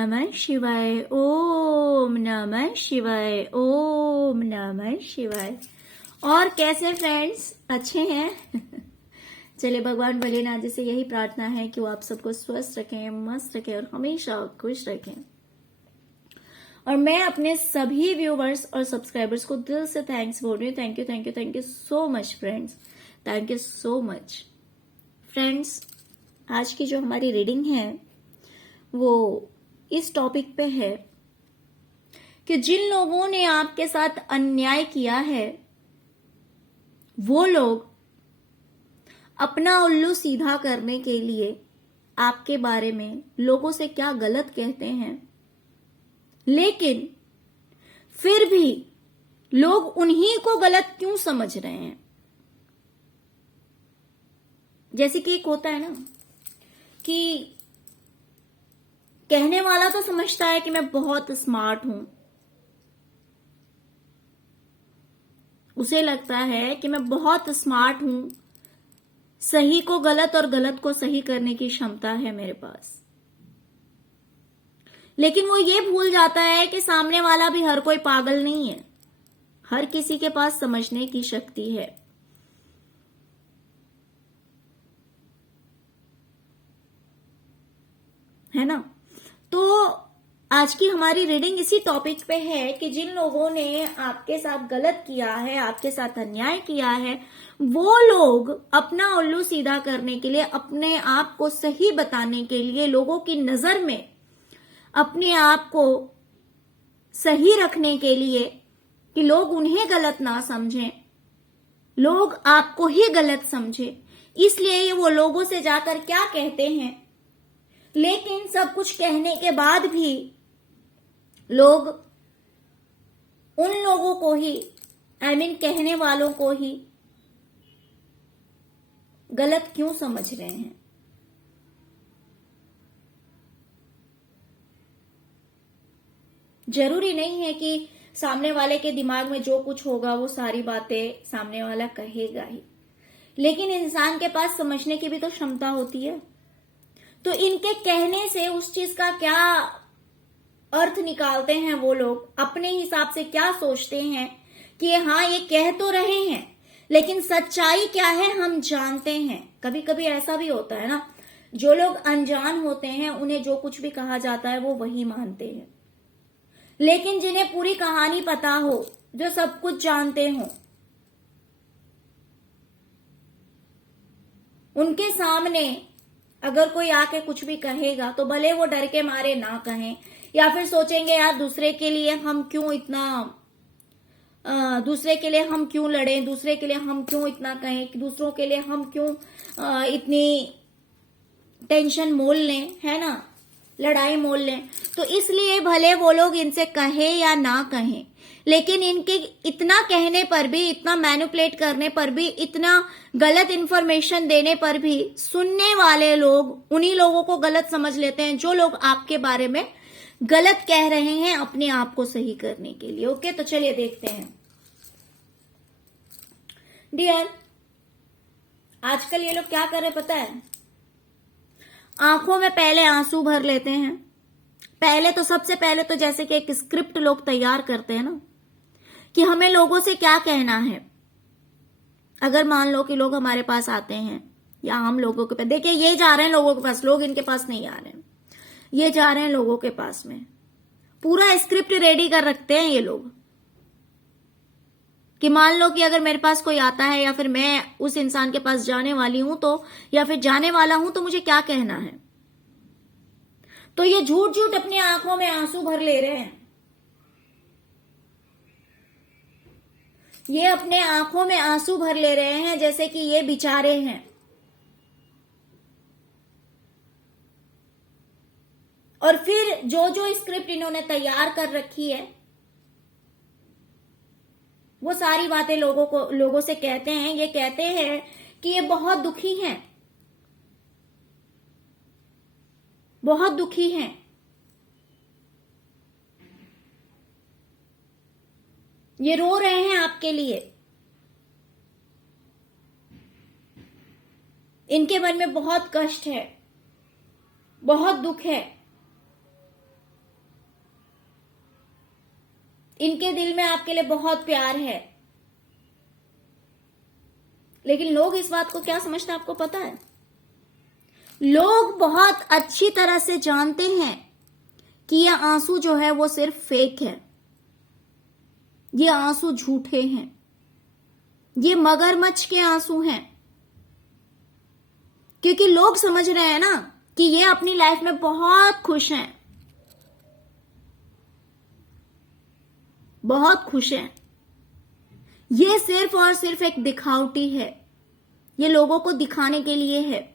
नमः शिवाय, ओम नमः शिवाय, ओम नमः शिवाय। और कैसे फ्रेंड्स, अच्छे हैं? चलिए, भगवान भोलेनाथ जी से यही प्रार्थना है कि वो आप सबको स्वस्थ रखें, मस्त रखें और हमेशा खुश रखें। और मैं अपने सभी व्यूवर्स और सब्सक्राइबर्स को दिल से थैंक्स बोल रही हूँ। Thank you, thank you, thank you so much friends, thank you so much friends. आज की जो हमारी रीडिंग है वो इस टॉपिक पे है कि जिन लोगों ने आपके साथ अन्याय किया है वो लोग अपना उल्लू सीधा करने के लिए आपके बारे में लोगों से क्या गलत कहते हैं, लेकिन फिर भी लोग उन्हीं को गलत क्यों समझ रहे हैं। जैसे कि एक होता है ना कि कहने वाला तो समझता है कि मैं बहुत स्मार्ट हूं, उसे लगता है कि मैं बहुत स्मार्ट हूं, सही को गलत और गलत को सही करने की क्षमता है मेरे पास। लेकिन वो ये भूल जाता है कि सामने वाला भी हर कोई पागल नहीं है, हर किसी के पास समझने की शक्ति है ना। तो आज की हमारी रीडिंग इसी टॉपिक पे है कि जिन लोगों ने आपके साथ गलत किया है, आपके साथ अन्याय किया है, वो लोग अपना उल्लू सीधा करने के लिए, अपने आप को सही बताने के लिए, लोगों की नजर में अपने आप को सही रखने के लिए कि लोग उन्हें गलत ना समझें, लोग आपको ही गलत समझे, इसलिए वो लोगों से जाकर क्या कहते हैं। लेकिन सब कुछ कहने के बाद भी लोग उन लोगों को ही, कहने वालों को ही गलत क्यों समझ रहे हैं। जरूरी नहीं है कि सामने वाले के दिमाग में जो कुछ होगा वो सारी बातें सामने वाला कहेगा ही, लेकिन इंसान के पास समझने की भी तो क्षमता होती है। तो इनके कहने से उस चीज का क्या अर्थ निकालते हैं वो लोग, अपने हिसाब से क्या सोचते हैं कि हाँ ये कह तो रहे हैं, लेकिन सच्चाई क्या है हम जानते हैं। कभी कभी ऐसा भी होता है ना, जो लोग अनजान होते हैं उन्हें जो कुछ भी कहा जाता है वो वही मानते हैं, लेकिन जिन्हें पूरी कहानी पता हो, जो सब कुछ जानते हो, उनके सामने अगर कोई आके कुछ भी कहेगा तो भले वो डर के मारे ना कहें, या फिर सोचेंगे यार दूसरे के लिए हम क्यों इतना दूसरे के लिए हम क्यों लड़ें, दूसरे के लिए हम क्यों इतना कहें, दूसरों के लिए हम क्यों इतनी टेंशन मोल लें, है ना, लड़ाई मोल लें। तो इसलिए भले वो लोग इनसे कहे या ना कहें, लेकिन इनके इतना कहने पर भी, इतना मैनिपुलेट करने पर भी, इतना गलत इंफॉर्मेशन देने पर भी सुनने वाले लोग उन्हीं लोगों को गलत समझ लेते हैं जो लोग आपके बारे में गलत कह रहे हैं अपने आप को सही करने के लिए। ओके, तो चलिए देखते हैं। डियर, आजकल ये लोग क्या कर रहे पता है, आंखों में पहले आंसू भर लेते हैं। पहले तो, सबसे पहले तो जैसे कि एक स्क्रिप्ट लोग तैयार करते हैं ना कि हमें लोगों से क्या कहना है। अगर मान लो कि लोग हमारे पास आते हैं या हम लोगों के पास, देखिए ये जा रहे हैं लोगों के पास, लोग इनके पास नहीं आ रहे हैं, ये जा रहे हैं लोगों के पास में। पूरा स्क्रिप्ट रेडी कर रखते हैं ये लोग कि मान लो कि अगर मेरे पास कोई आता है या फिर मैं उस इंसान के पास जाने वाली हूं तो, या फिर जाने वाला हूं तो मुझे क्या कहना है। तो ये झूठ झूठ अपनी आंखों में आंसू भर ले रहे हैं, ये अपने आंखों में आंसू भर ले रहे हैं जैसे कि ये बेचारे हैं। और फिर जो जो स्क्रिप्ट इन्होंने तैयार कर रखी है वो सारी बातें लोगों से कहते हैं। ये कहते हैं कि ये बहुत दुखी हैं, बहुत दुखी हैं, ये रो रहे हैं आपके लिए, इनके मन में बहुत कष्ट है, बहुत दुख है। इनके दिल में आपके लिए बहुत प्यार है, लेकिन लोग इस बात को क्या समझते हैं आपको पता है? लोग बहुत अच्छी तरह से जानते हैं कि ये आंसू जो है वो सिर्फ फेक है, ये आंसू झूठे हैं, ये मगरमच्छ के आंसू हैं। क्योंकि लोग समझ रहे हैं ना कि ये अपनी लाइफ में बहुत खुश हैं, बहुत खुश हैं। ये सिर्फ और सिर्फ एक दिखावटी है, ये लोगों को दिखाने के लिए है।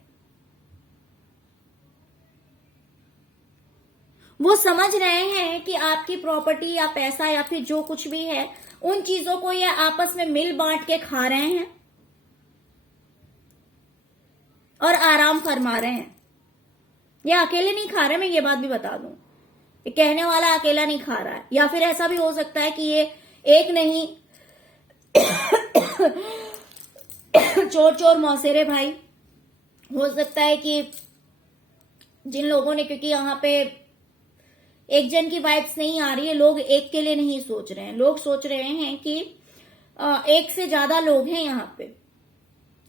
वो समझ रहे हैं कि आपकी प्रॉपर्टी या पैसा या फिर जो कुछ भी है, उन चीजों को ये आपस में मिल बांट के खा रहे हैं और आराम फरमा रहे हैं। ये अकेले नहीं खा रहे, मैं ये बात भी बता दूं, ये कहने वाला अकेला नहीं खा रहा है। या फिर ऐसा भी हो सकता है कि ये एक नहीं चोर चोर मौसेरे भाई, हो सकता है कि जिन लोगों ने, क्योंकि यहाँ पे एक जन की वाइब्स नहीं आ रही है, लोग एक के लिए नहीं सोच रहे हैं, लोग सोच रहे हैं कि एक से ज्यादा लोग हैं यहाँ पे,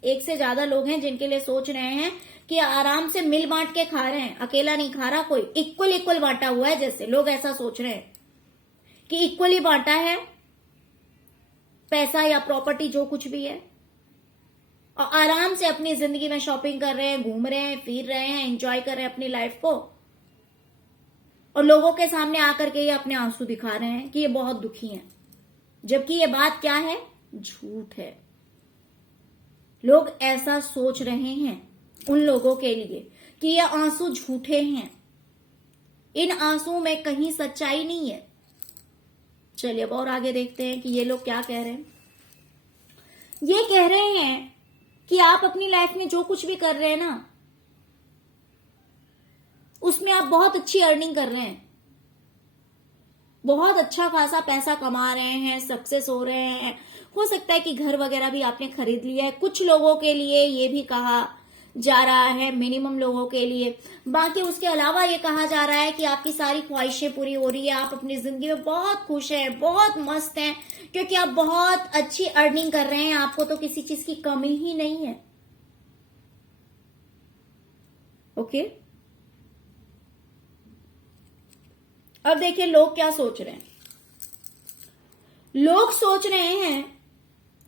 एक से ज्यादा लोग हैं जिनके लिए सोच रहे हैं कि आराम से मिल बांट के खा रहे हैं, अकेला नहीं खा रहा कोई, इक्वल इक्वल बांटा हुआ है। जैसे लोग ऐसा सोच रहे हैं कि इक्वली बांटा है पैसा या प्रॉपर्टी जो कुछ भी है, और आराम से अपनी जिंदगी में शॉपिंग कर रहे हैं, घूम रहे हैं, फिर रहे हैं, एंजॉय कर रहे हैं अपनी लाइफ को, और लोगों के सामने आकर के ये अपने आंसू दिखा रहे हैं कि ये बहुत दुखी हैं। जबकि ये बात क्या है? झूठ है। लोग ऐसा सोच रहे हैं उन लोगों के लिए कि ये आंसू झूठे हैं, इन आंसुओं में कहीं सच्चाई नहीं है। चलिए अब और आगे देखते हैं कि ये लोग क्या कह रहे हैं। ये कह रहे हैं कि आप अपनी लाइफ में जो कुछ भी कर रहे हैं ना, उसमें आप बहुत अच्छी अर्निंग कर रहे हैं, बहुत अच्छा खासा पैसा कमा रहे हैं, सक्सेस हो रहे हैं। हो सकता है कि घर वगैरह भी आपने खरीद लिया है। कुछ लोगों के लिए ये भी कहा जा रहा है, मिनिमम लोगों के लिए। बाकी उसके अलावा ये कहा जा रहा है कि आपकी सारी ख्वाहिशें पूरी हो रही है, आप अपनी जिंदगी में बहुत खुश हैं, बहुत मस्त हैं, क्योंकि आप बहुत अच्छी अर्निंग कर रहे हैं, आपको तो किसी चीज की कमी ही नहीं है। ओके, अब देखिए लोग क्या सोच रहे हैं। लोग सोच रहे हैं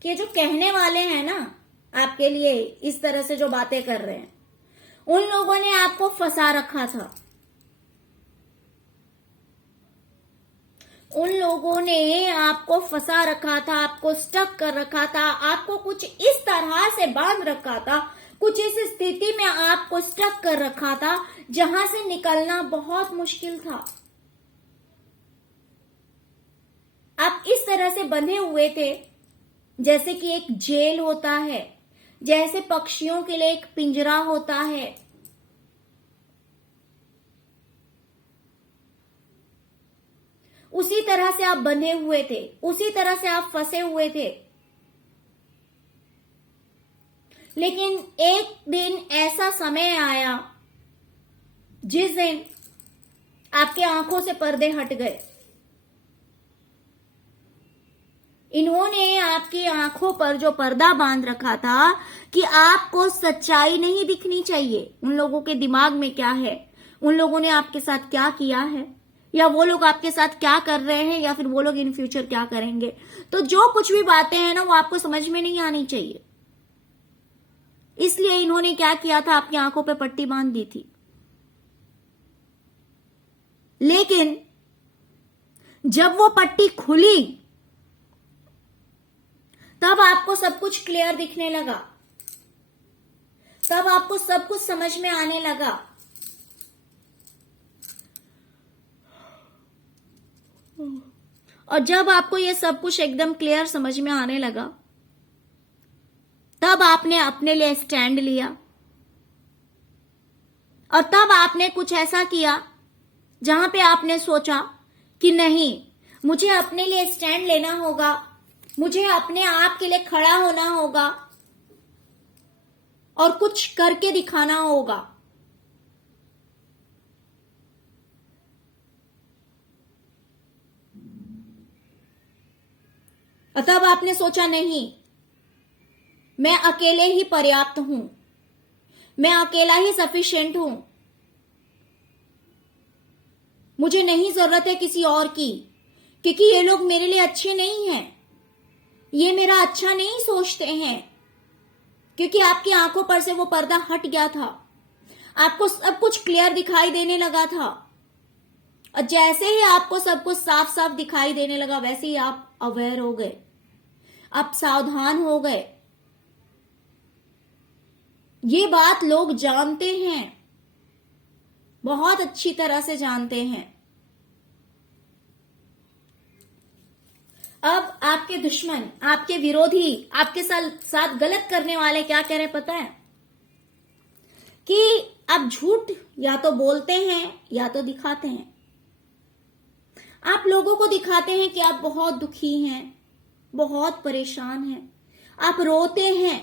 कि जो कहने वाले हैं ना आपके लिए, इस तरह से जो बातें कर रहे हैं, उन लोगों ने आपको फंसा रखा था। उन लोगों ने आपको फंसा रखा था, आपको स्टक कर रखा था, आपको कुछ इस तरह से बांध रखा था, कुछ इस स्थिति में आपको स्टक कर रखा था जहां से निकलना बहुत मुश्किल था। आप इस तरह से बंधे हुए थे जैसे कि एक जेल होता है, जैसे पक्षियों के लिए एक पिंजरा होता है। उसी तरह से आप बंधे हुए थे, उसी तरह से आप फंसे हुए थे। लेकिन एक दिन ऐसा समय आया जिस दिन आपके आंखों से पर्दे हट गए। इन्होंने आपकी आंखों पर जो पर्दा बांध रखा था कि आपको सच्चाई नहीं दिखनी चाहिए, उन लोगों के दिमाग में क्या है, उन लोगों ने आपके साथ क्या किया है, या वो लोग आपके साथ क्या कर रहे हैं, या फिर वो लोग इन फ्यूचर क्या करेंगे। तो जो कुछ भी बातें हैं ना, वो आपको समझ में नहीं आनी चाहिए। इसलिए इन्होंने क्या किया था, आपकी आंखों पे पट्टी बांध दी थी। लेकिन जब वो पट्टी खुली तब आपको सब कुछ क्लियर दिखने लगा, तब आपको सब कुछ समझ में आने लगा। और जब आपको ये सब कुछ एकदम क्लियर समझ में आने लगा, तब आपने अपने लिए स्टैंड लिया, और तब आपने कुछ ऐसा किया जहां पे आपने सोचा कि नहीं, मुझे अपने लिए स्टैंड लेना होगा, मुझे अपने आप के लिए खड़ा होना होगा और कुछ करके दिखाना होगा। तब आपने सोचा नहीं, मैं अकेले ही पर्याप्त हूं, मैं अकेला ही सफिशिएंट हूं, मुझे नहीं जरूरत है किसी और की, क्योंकि ये लोग मेरे लिए अच्छे नहीं हैं, ये मेरा अच्छा नहीं सोचते हैं। क्योंकि आपकी आंखों पर से वो पर्दा हट गया था, आपको सब कुछ क्लियर दिखाई देने लगा था, और जैसे ही आपको सब कुछ साफ साफ दिखाई देने लगा वैसे ही आप अवेयर हो गए, आप सावधान हो गए। ये बात लोग जानते हैं, बहुत अच्छी तरह से जानते हैं। अब आपके दुश्मन, आपके विरोधी, आपके साथ गलत करने वाले क्या कह रहे पता है? कि आप झूठ या तो बोलते हैं या तो दिखाते हैं। आप लोगों को दिखाते हैं कि आप बहुत दुखी हैं, बहुत परेशान हैं, आप रोते हैं,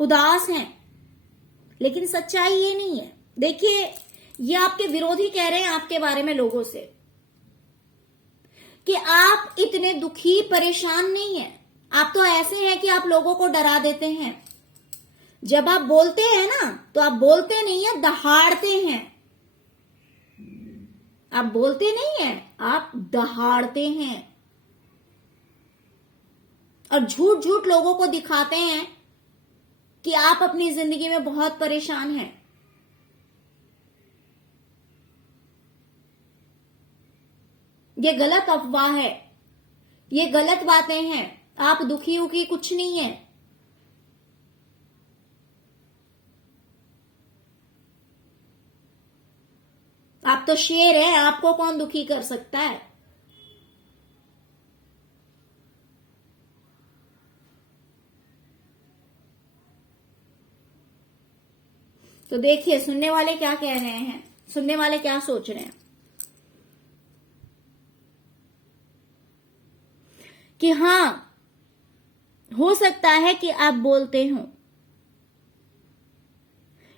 उदास हैं, लेकिन सच्चाई ये नहीं है। देखिए, ये आपके विरोधी कह रहे हैं आपके बारे में लोगों से कि आप इतने दुखी परेशान नहीं हैं, आप तो ऐसे हैं कि आप लोगों को डरा देते हैं। जब आप बोलते हैं ना, तो आप बोलते नहीं है, दहाड़ते हैं। आप बोलते नहीं है, आप दहाड़ते हैं और झूठ झूठ लोगों को दिखाते हैं कि आप अपनी जिंदगी में बहुत परेशान हैं। ये गलत अफवाह है, ये गलत बातें हैं। आप दुखी उखी कुछ नहीं है। आप तो शेर हैं, आपको कौन दुखी कर सकता है? तो देखिए, सुनने वाले क्या कह रहे हैं, सुनने वाले क्या सोच रहे हैं कि हाँ, हो सकता है कि आप बोलते हो,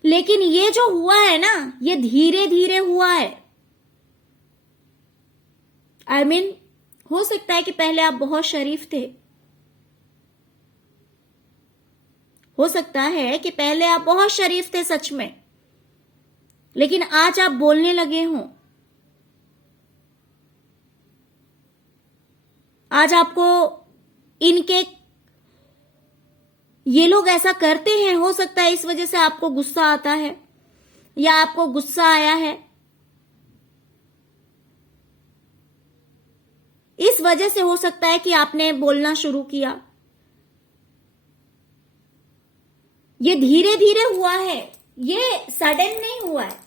लेकिन ये जो हुआ है ना, ये धीरे धीरे हुआ है। I mean, हो सकता है कि पहले आप बहुत शरीफ थे, हो सकता है कि पहले आप बहुत शरीफ थे सच में, लेकिन आज आप बोलने लगे हो। आज आपको इनके, ये लोग ऐसा करते हैं, हो सकता है इस वजह से आपको गुस्सा आता है या आपको गुस्सा आया है। इस वजह से हो सकता है कि आपने बोलना शुरू किया। ये धीरे धीरे हुआ है, ये सडन नहीं हुआ है,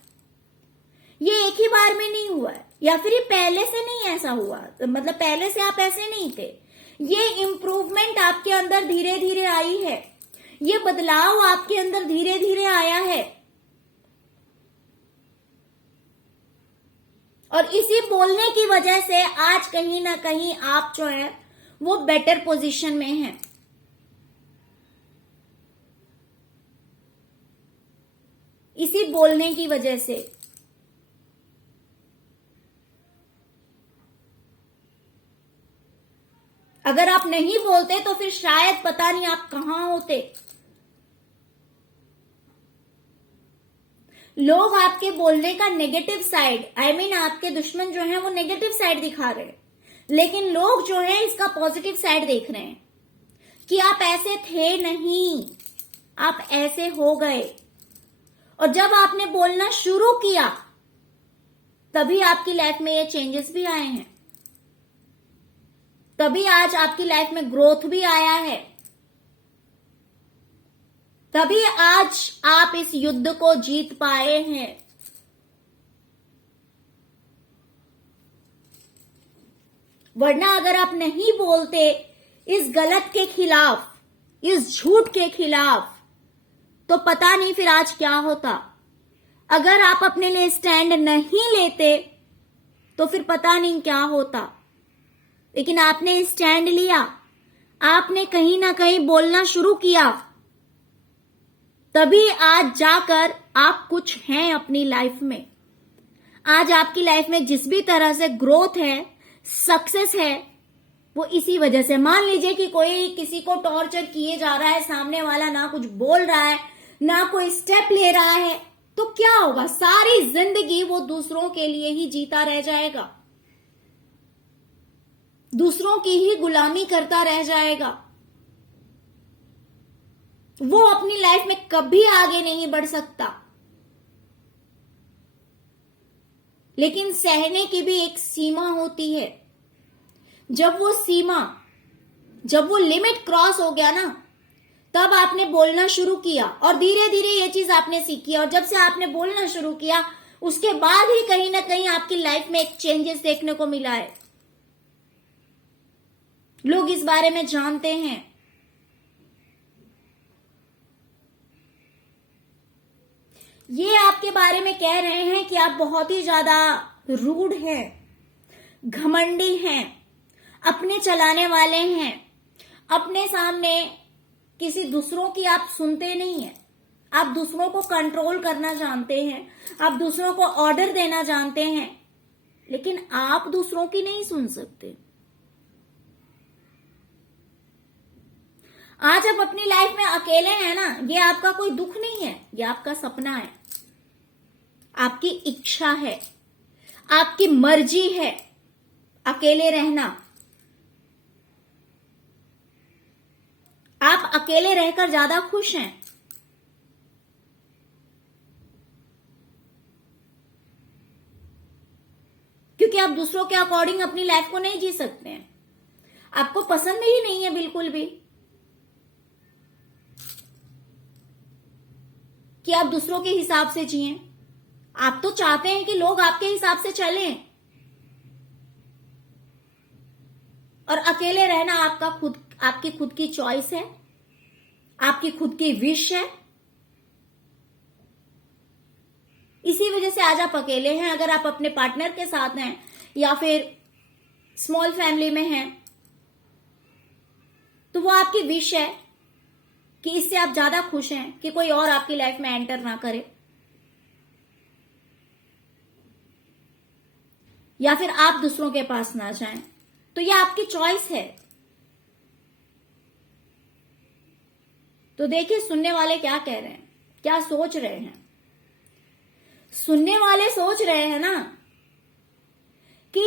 ये एक ही बार में नहीं हुआ है, या फिर ये पहले से नहीं ऐसा हुआ, मतलब पहले से आप ऐसे नहीं थे। ये इम्प्रूवमेंट आपके अंदर धीरे धीरे आई है, ये बदलाव आपके अंदर धीरे धीरे आया है, और इसी बोलने की वजह से आज कहीं ना कहीं आप जो है वो बेटर पोजीशन में हैं। इसी बोलने की वजह से। अगर आप नहीं बोलते तो फिर शायद पता नहीं आप कहां होते। लोग आपके बोलने का नेगेटिव साइड, I mean आपके दुश्मन जो हैं वो नेगेटिव साइड दिखा रहे हैं, लेकिन लोग जो हैं इसका पॉजिटिव साइड देख रहे हैं कि आप ऐसे थे नहीं, आप ऐसे हो गए। और जब आपने बोलना शुरू किया तभी आपकी लाइफ में ये चेंजेस भी आए हैं, तभी आज आपकी लाइफ में ग्रोथ भी आया है, तभी आज आप इस युद्ध को जीत पाए हैं। वरना अगर आप नहीं बोलते इस गलत के खिलाफ, इस झूठ के खिलाफ, तो पता नहीं फिर आज क्या होता। अगर आप अपने लिए स्टैंड नहीं लेते तो फिर पता नहीं क्या होता। लेकिन आपने स्टैंड लिया, आपने कहीं ना कहीं बोलना शुरू किया, तभी आज जाकर आप कुछ हैं अपनी लाइफ में। आज आपकी लाइफ में जिस भी तरह से ग्रोथ है, सक्सेस है, वो इसी वजह से, मान लीजिए कि कोई किसी को टॉर्चर किए जा रहा है, सामने वाला ना कुछ बोल रहा है, ना कोई स्टेप ले रहा है, तो क्या होगा? सारी जिंदगी वो दूसरों के लिए ही जीता रह जाएगा, दूसरों की ही गुलामी करता रह जाएगा। वो अपनी लाइफ में कभी आगे नहीं बढ़ सकता। लेकिन सहने की भी एक सीमा होती है। जब वो लिमिट क्रॉस हो गया ना, तब आपने बोलना शुरू किया और धीरे धीरे ये चीज आपने सीखी। और जब से आपने बोलना शुरू किया, उसके बाद ही कहीं ना कहीं आपकी लाइफ में एक चेंजेस देखने को मिला है। लोग इस बारे में जानते हैं। ये आपके बारे में कह रहे हैं कि आप बहुत ही ज्यादा रूड हैं, घमंडी हैं, अपने चलाने वाले हैं, अपने सामने किसी दूसरों की आप सुनते नहीं हैं। आप दूसरों को कंट्रोल करना जानते हैं, आप दूसरों को ऑर्डर देना जानते हैं, लेकिन आप दूसरों की नहीं सुन सकते। आज आप अपनी लाइफ में अकेले हैं ना, ये आपका कोई दुख नहीं है, ये आपका सपना है, आपकी इच्छा है, आपकी मर्जी है अकेले रहना। आप अकेले रहकर ज्यादा खुश हैं। क्योंकि आप दूसरों के अकॉर्डिंग अपनी लाइफ को नहीं जी सकते हैं। आपको पसंद ही नहीं है बिल्कुल भी कि आप दूसरों के हिसाब से जिएं। आप तो चाहते हैं कि लोग आपके हिसाब से चलें, और अकेले रहना आपकी खुद की चॉइस है, आपकी खुद की विश है। इसी वजह से आज आप अकेले हैं। अगर आप अपने पार्टनर के साथ हैं या फिर स्मॉल फैमिली में हैं, तो वो आपकी विश है कि इससे आप ज्यादा खुश हैं कि कोई और आपकी लाइफ में एंटर ना करे, या फिर आप दूसरों के पास ना जाएं। तो ये आपकी चॉइस है। तो देखिए सुनने वाले क्या कह रहे हैं, क्या सोच रहे हैं। सुनने वाले सोच रहे हैं ना कि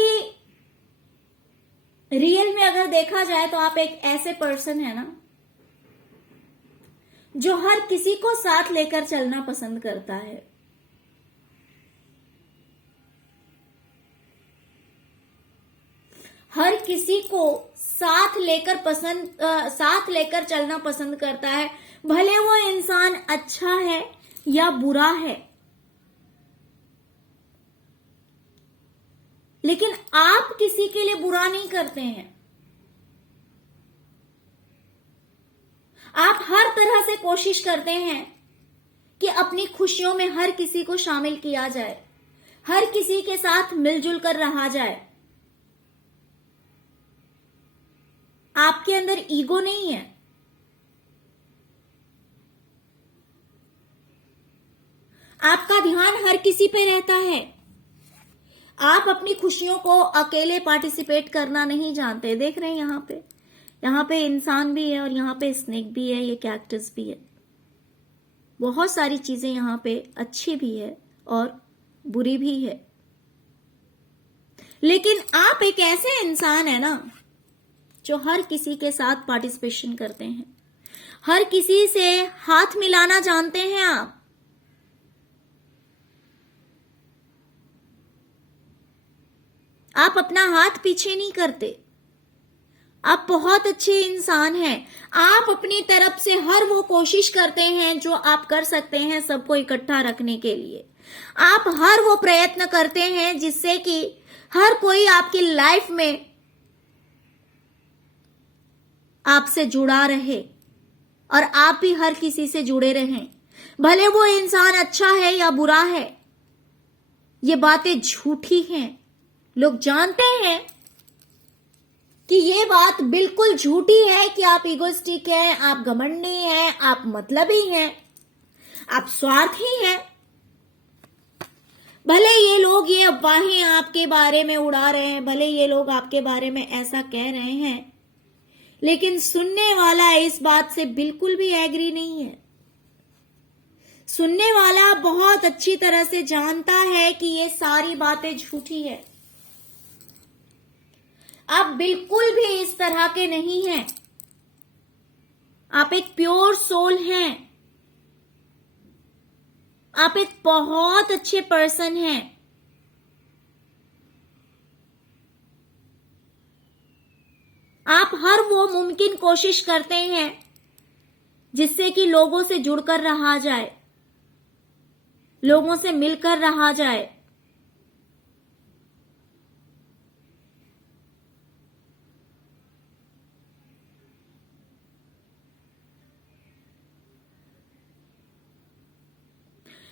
रियल में अगर देखा जाए तो आप एक ऐसे पर्सन है ना जो हर किसी को साथ लेकर चलना पसंद करता है। हर किसी को साथ लेकर चलना पसंद करता है, भले वो इंसान अच्छा है या बुरा है। लेकिन आप किसी के लिए बुरा नहीं करते हैं। आप हर तरह से कोशिश करते हैं कि अपनी खुशियों में हर किसी को शामिल किया जाए, हर किसी के साथ मिलजुल कर रहा जाए। आपके अंदर ईगो नहीं है। आपका ध्यान हर किसी पे रहता है। आप अपनी खुशियों को अकेले पार्टिसिपेट करना नहीं जानते। देख रहे हैं यहाँ पे इंसान भी है और यहाँ पे स्नेक भी है, ये कैक्टस भी है। बहुत सारी चीजें यहाँ पे अच्छी भी है और बुरी भी है। लेकिन आप एक ऐसे इंसान है ना जो हर किसी के साथ पार्टिसिपेशन करते हैं, हर किसी से हाथ मिलाना जानते हैं। आप अपना हाथ पीछे नहीं करते। आप बहुत अच्छे इंसान हैं। आप अपनी तरफ से हर वो कोशिश करते हैं जो आप कर सकते हैं सबको इकट्ठा रखने के लिए। आप हर वो प्रयत्न करते हैं जिससे कि हर कोई आपकी लाइफ में आपसे जुड़ा रहे और आप भी हर किसी से जुड़े रहें, भले वो इंसान अच्छा है या बुरा है। ये बातें झूठी हैं। लोग जानते हैं कि ये बात बिल्कुल झूठी है कि आप इगोइस्टिक हैं, आप घमंडी हैं, आप मतलबी हैं, आप स्वार्थी हैं। भले ये लोग ये अफवाहें आपके बारे में उड़ा रहे हैं, भले ये लोग आपके बारे में ऐसा कह रहे हैं, लेकिन सुनने वाला इस बात से बिल्कुल भी एग्री नहीं है। सुनने वाला बहुत अच्छी तरह से जानता है कि ये सारी बातें झूठी है। आप बिल्कुल भी इस तरह के नहीं हैं। आप एक प्योर सोल हैं। आप एक बहुत अच्छे पर्सन हैं। आप हर वो मुमकिन कोशिश करते हैं जिससे कि लोगों से जुड़कर रहा जाए, लोगों से मिलकर रहा जाए।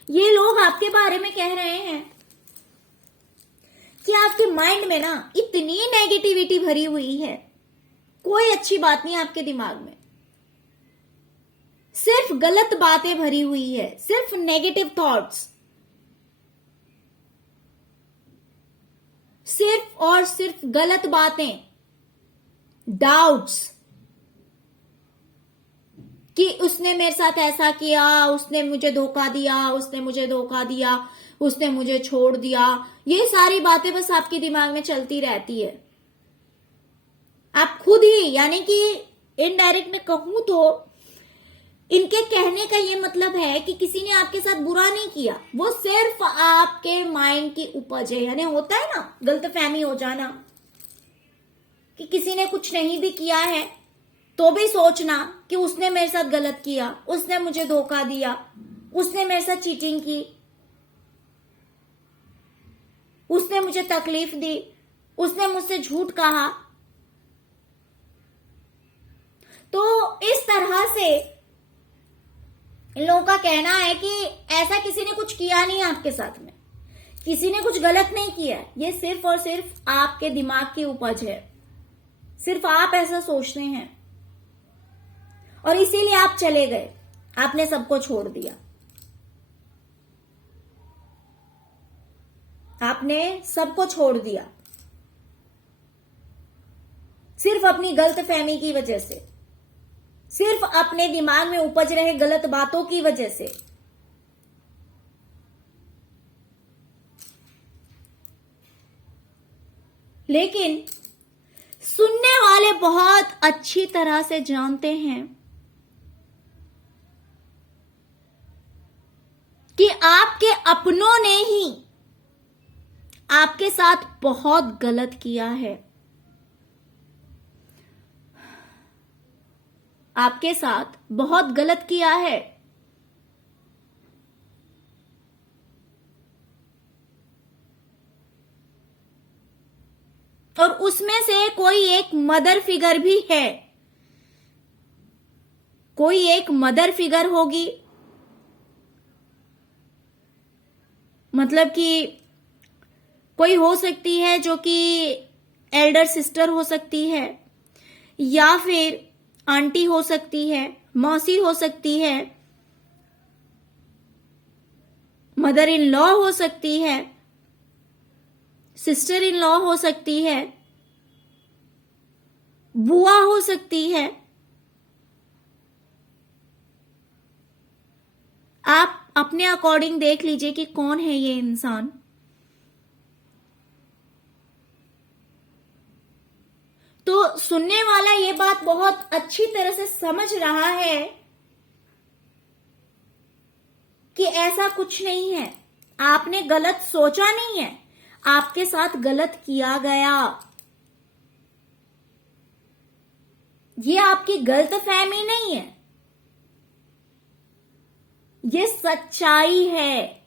ये लोग आपके बारे में कह रहे हैं कि आपके माइंड में ना इतनी नेगेटिविटी भरी हुई है, कोई अच्छी बात नहीं आपके दिमाग में, सिर्फ गलत बातें भरी हुई है, सिर्फ नेगेटिव थॉट्स, सिर्फ और सिर्फ गलत बातें, डाउट्स कि उसने मेरे साथ ऐसा किया, उसने मुझे धोखा दिया, उसने मुझे धोखा दिया, उसने मुझे छोड़ दिया। ये सारी बातें बस आपके दिमाग में चलती रहती है। आप खुद ही, यानी कि इनडायरेक्ट में कहूं तो इनके कहने का ये मतलब है कि किसी ने आपके साथ बुरा नहीं किया, वो सिर्फ आपके माइंड की उपज है। यानी होता है ना गलतफहमी हो जाना कि किसी ने कुछ नहीं भी किया है तो भी सोचना कि उसने मेरे साथ गलत किया, उसने मुझे धोखा दिया, उसने मेरे साथ चीटिंग की, उसने मुझे तकलीफ दी, उसने मुझसे झूठ कहा। तो इस तरह से इन लोगों का कहना है कि ऐसा किसी ने कुछ किया नहीं आपके साथ में, किसी ने कुछ गलत नहीं किया, ये सिर्फ और सिर्फ आपके दिमाग की उपज है, सिर्फ आप ऐसा सोचते हैं और इसीलिए आप चले गए, आपने सबको छोड़ दिया, आपने सबको छोड़ दिया सिर्फ अपनी गलतफहमी की वजह से, सिर्फ अपने दिमाग में उपज रहे गलत बातों की वजह से। लेकिन सुनने वाले बहुत अच्छी तरह से जानते हैं कि आपके अपनों ने ही आपके साथ बहुत गलत किया है, आपके साथ बहुत गलत किया है। और उसमें से कोई एक मदर फिगर भी है, कोई एक मदर फिगर होगी, मतलब कि कोई हो सकती है जो कि एल्डर सिस्टर हो सकती है, या फिर आंटी हो सकती है, मौसी हो सकती है, मदर इन लॉ हो सकती है, सिस्टर इन लॉ हो सकती है, बुआ हो सकती है। आप अपने अकॉर्डिंग देख लीजिए कि कौन है ये इंसान। तो सुनने वाला ये बात बहुत अच्छी तरह से समझ रहा है कि ऐसा कुछ नहीं है, आपने गलत सोचा नहीं है, आपके साथ गलत किया गया। ये आपकी गलतफहमी नहीं है, ये सच्चाई है,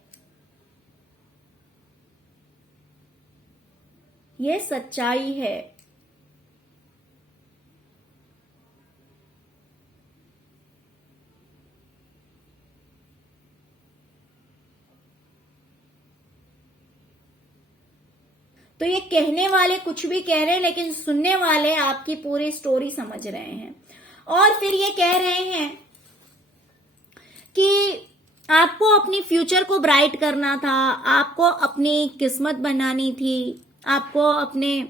ये सच्चाई है। तो ये कहने वाले कुछ भी कह रहे हैं, लेकिन सुनने वाले आपकी पूरी स्टोरी समझ रहे हैं। और फिर ये कह रहे हैं कि आपको अपनी फ्यूचर को ब्राइट करना था, आपको अपनी किस्मत बनानी थी, आपको अपने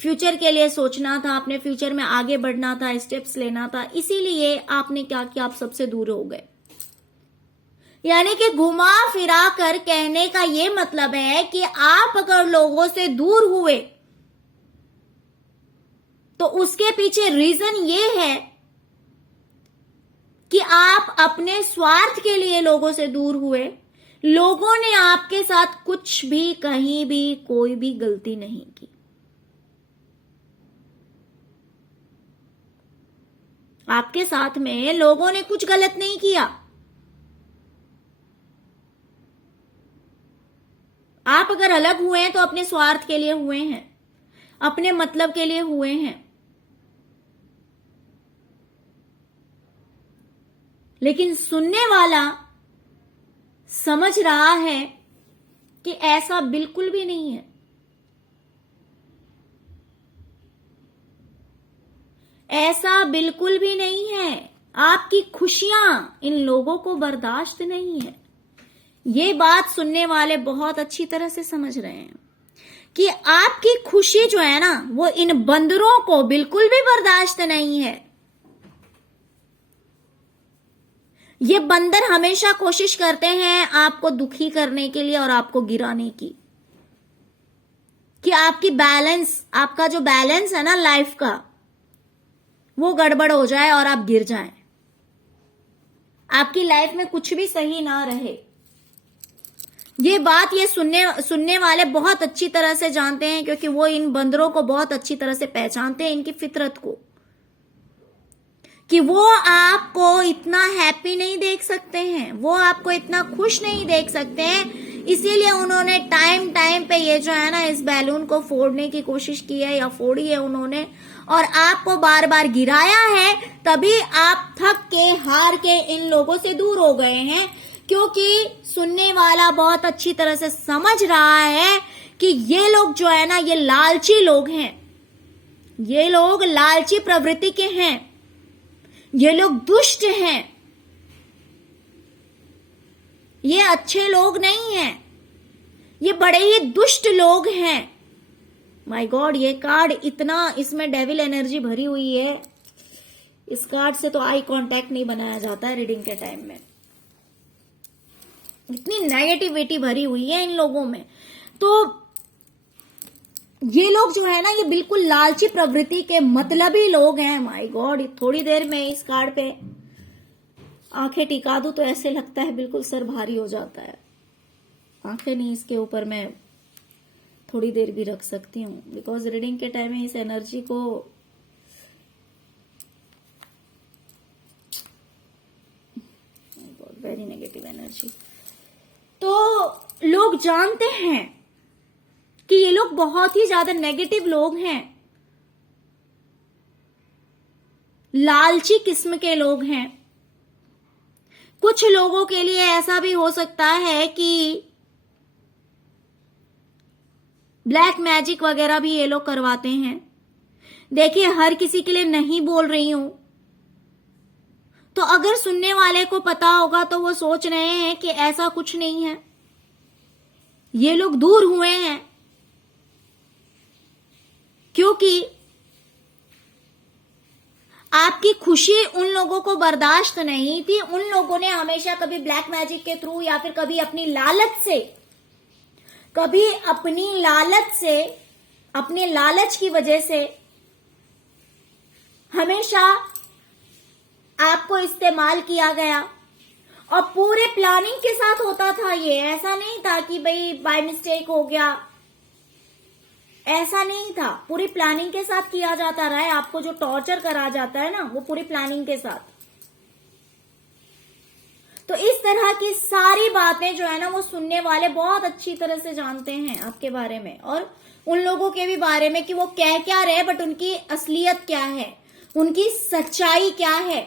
फ्यूचर के लिए सोचना था, अपने फ्यूचर में आगे बढ़ना था, स्टेप्स लेना था। इसीलिए आपने क्या किया, आप सबसे दूर हो गए। यानी कि घुमा फिरा कर कहने का ये मतलब है कि आप अगर लोगों से दूर हुए तो उसके पीछे रीजन ये है कि आप अपने स्वार्थ के लिए लोगों से दूर हुए। लोगों ने आपके साथ कुछ भी, कहीं भी, कोई भी गलती नहीं की। आपके साथ में लोगों ने कुछ गलत नहीं किया। आप अगर अलग हुए हैं तो अपने स्वार्थ के लिए हुए हैं, अपने मतलब के लिए हुए हैं। लेकिन सुनने वाला समझ रहा है कि ऐसा बिल्कुल भी नहीं है। ऐसा बिल्कुल भी नहीं है। आपकी खुशियां इन लोगों को बर्दाश्त नहीं है। ये बात सुनने वाले बहुत अच्छी तरह से समझ रहे हैं कि आपकी खुशी जो है ना, वो इन बंदरों को बिल्कुल भी बर्दाश्त नहीं है। ये बंदर हमेशा कोशिश करते हैं आपको दुखी करने के लिए और आपको गिराने की, कि आपकी बैलेंस, आपका जो बैलेंस है ना लाइफ का, वो गड़बड़ हो जाए और आप गिर जाएं, आपकी लाइफ में कुछ भी सही ना रहे। ये बात ये सुनने वाले बहुत अच्छी तरह से जानते हैं, क्योंकि वो इन बंदरों को बहुत अच्छी तरह से पहचानते हैं, इनकी फितरत को, कि वो आपको इतना हैप्पी नहीं देख सकते हैं, वो आपको इतना खुश नहीं देख सकते हैं। इसीलिए उन्होंने टाइम टाइम पे ये जो है ना, इस बैलून को फोड़ने की कोशिश की है, या फोड़ी है उन्होंने, और आपको बार बार गिराया है। तभी आप थक के, हार के इन लोगों से दूर हो गए हैं, क्योंकि सुनने वाला बहुत अच्छी तरह से समझ रहा है कि ये लोग जो है ना, ये लालची लोग हैं, ये लोग लालची प्रवृत्ति के हैं, ये लोग दुष्ट हैं, ये अच्छे लोग नहीं हैं, ये बड़े ही दुष्ट लोग हैं। माय गॉड, ये कार्ड इतना, इसमें डेविल एनर्जी भरी हुई है। इस कार्ड से तो आई कांटेक्ट नहीं बनाया जाता है रीडिंग के टाइम में। इतनी नेगेटिविटी भरी हुई है इन लोगों में। तो ये लोग जो है ना, ये बिल्कुल लालची प्रवृत्ति के मतलबी लोग हैं। माय गॉड, थोड़ी देर में इस कार्ड पे आंखें टिका दूं तो ऐसे लगता है बिल्कुल सर भारी हो जाता है। आंखें नहीं, इसके ऊपर मैं थोड़ी देर भी रख सकती हूँ, बिकॉज रीडिंग के टाइम में इस एनर्जी को वेरी नेगेटिव एनर्जी। तो लोग जानते हैं कि ये लोग बहुत ही ज्यादा नेगेटिव लोग हैं, लालची किस्म के लोग हैं। कुछ लोगों के लिए ऐसा भी हो सकता है कि ब्लैक मैजिक वगैरह भी ये लोग करवाते हैं। देखिए, हर किसी के लिए नहीं बोल रही हूं, तो अगर सुनने वाले को पता होगा तो वो सोच रहे हैं कि ऐसा कुछ नहीं है, ये लोग दूर हुए हैं क्योंकि आपकी खुशी उन लोगों को बर्दाश्त नहीं थी। उन लोगों ने हमेशा कभी ब्लैक मैजिक के थ्रू, या फिर कभी अपनी लालच से, कभी अपने लालच की वजह से हमेशा आपको इस्तेमाल किया गया, और पूरे प्लानिंग के साथ होता था ये। ऐसा नहीं था कि भाई बाय मिस्टेक हो गया, ऐसा नहीं था। पूरी प्लानिंग के साथ किया जाता रहा है। आपको जो टॉर्चर करा जाता है ना, वो पूरी प्लानिंग के साथ। तो इस तरह की सारी बातें जो है ना, वो सुनने वाले बहुत अच्छी तरह से जानते हैं आपके बारे में, और उन लोगों के भी बारे में कि वो कह क्या रहे, बट उनकी असलियत क्या है, उनकी सच्चाई क्या है।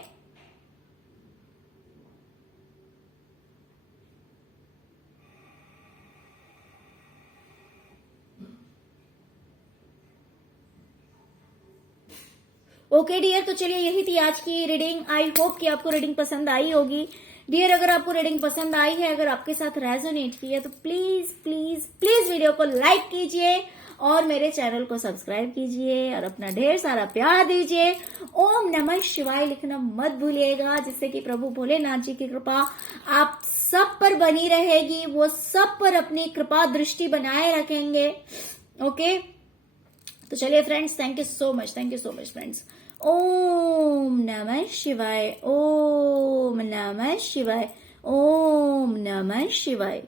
ओके डियर, तो चलिए यही थी आज की रीडिंग। आई होप कि आपको रीडिंग पसंद आई होगी। डियर, अगर आपको रीडिंग पसंद आई है, अगर आपके साथ रेजोनेट की है, तो प्लीज प्लीज प्लीज वीडियो को लाइक कीजिए और मेरे चैनल को सब्सक्राइब कीजिए और अपना ढेर सारा प्यार दीजिए। ओम नमः शिवाय लिखना मत भूलिएगा, जिससे कि प्रभु भोलेनाथ जी की कृपा आप सब पर बनी रहेगी, वो सब पर अपनी कृपा दृष्टि बनाए रखेंगे। ओके, तो चलिए friends, thank you so much friends. ओम नमः शिवाय, ओम नमः शिवाय, ओम नमः शिवाय।